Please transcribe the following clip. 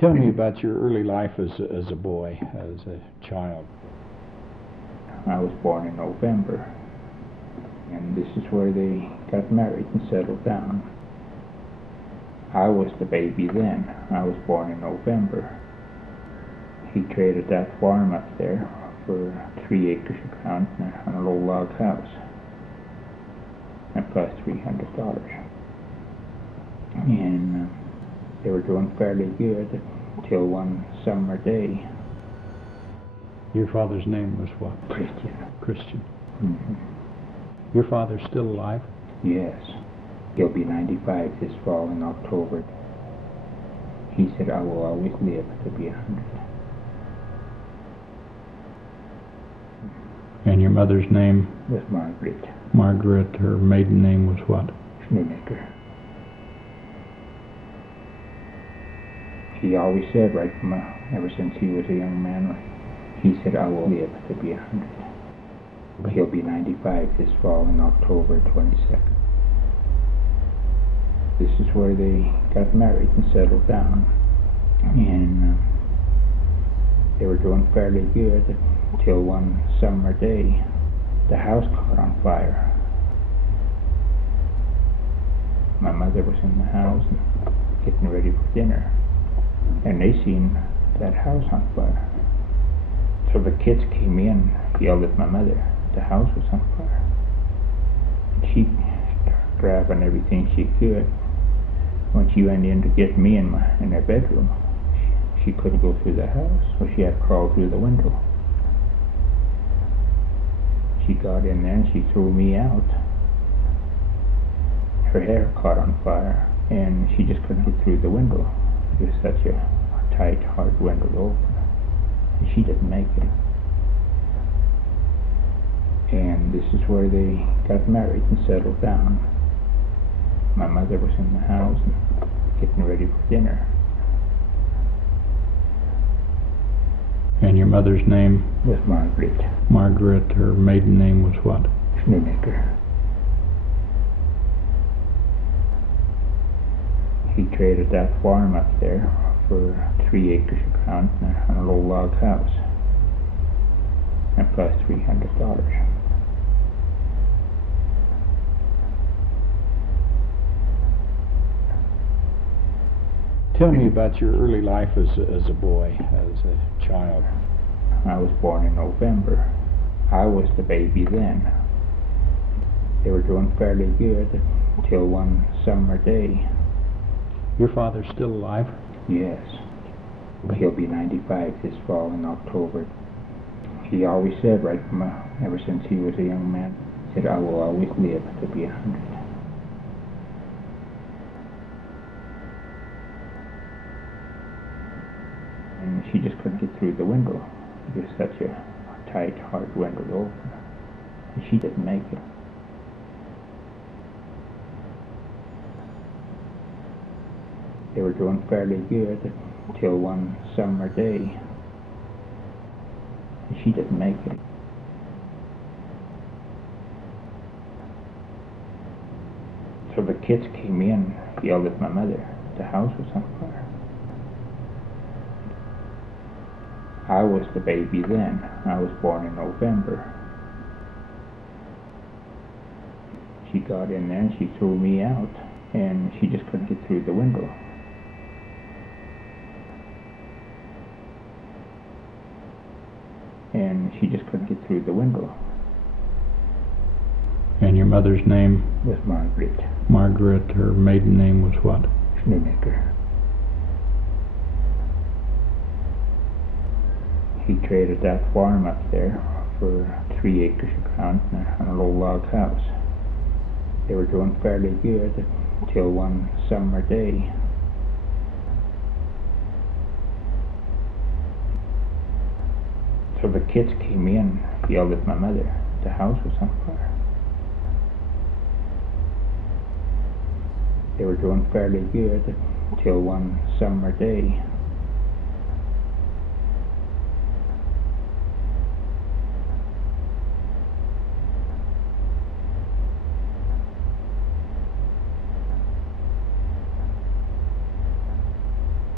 Tell me about your early life as a boy, as a child. I was born in November, and this is where they got married and settled down. I was the baby then. I was born in November. He traded that farm up there for 3 acres of ground and a low log house, and plus $300. And they were doing fairly good until one summer day. Your father's name was what? Christian. Mm-hmm. Your father's still alive? Yes. He'll be 95 this fall in October. He said, I will always live to be 100. And your mother's name? Was Margaret. Margaret, her maiden name was what? Shoemaker. He always said right from ever since he was a young man, he said, I will live to be 100. But he'll be 95 this fall in October 22nd. This is where they got married and settled down. And they were doing fairly good until one summer day, the house caught on fire. My mother was in the house getting ready for dinner, and they seen that house on fire. So the kids came in, yelled at my mother. The house was on fire. She started grabbing everything she could. When she went in to get me in her bedroom, she couldn't go through the house, so she had to crawl through the window. She got in there and she threw me out. Her hair caught on fire, and she just couldn't get through the window. It was such a tight, hard window to open. And she didn't make it. And this is where they got married and settled down. My mother was in the house getting ready for dinner. And your mother's name? Was Margaret. Margaret, her maiden name was what? Shoemaker. He traded that farm up there for 3 acres of ground and a low log house, and plus $300. Tell me about your early life as a boy, as a child. I was born in November. I was the baby then. They were doing fairly good until one summer day. Your father's still alive? Yes. He'll be 95 this fall in October. He always said right from ever since he was a young man, he said, I will always live to be 100. And she just couldn't get through the window. It was such a tight, hard window to open. And she didn't make it. They were doing fairly good until one summer day. And she didn't make it. So the kids came in, yelled at my mother. The house was on fire. I was the baby then. I was born in November. She got in there and she threw me out, and she just couldn't get through the window. And she just couldn't get through the window. And your mother's name? Was Margaret. Margaret, her maiden name was what? Shoemaker. He traded that farm up there for 3 acres of ground and a low log house. They were doing fairly good until one summer day. So the kids came in, yelled at my mother. The house was on fire. They were doing fairly good until one summer day.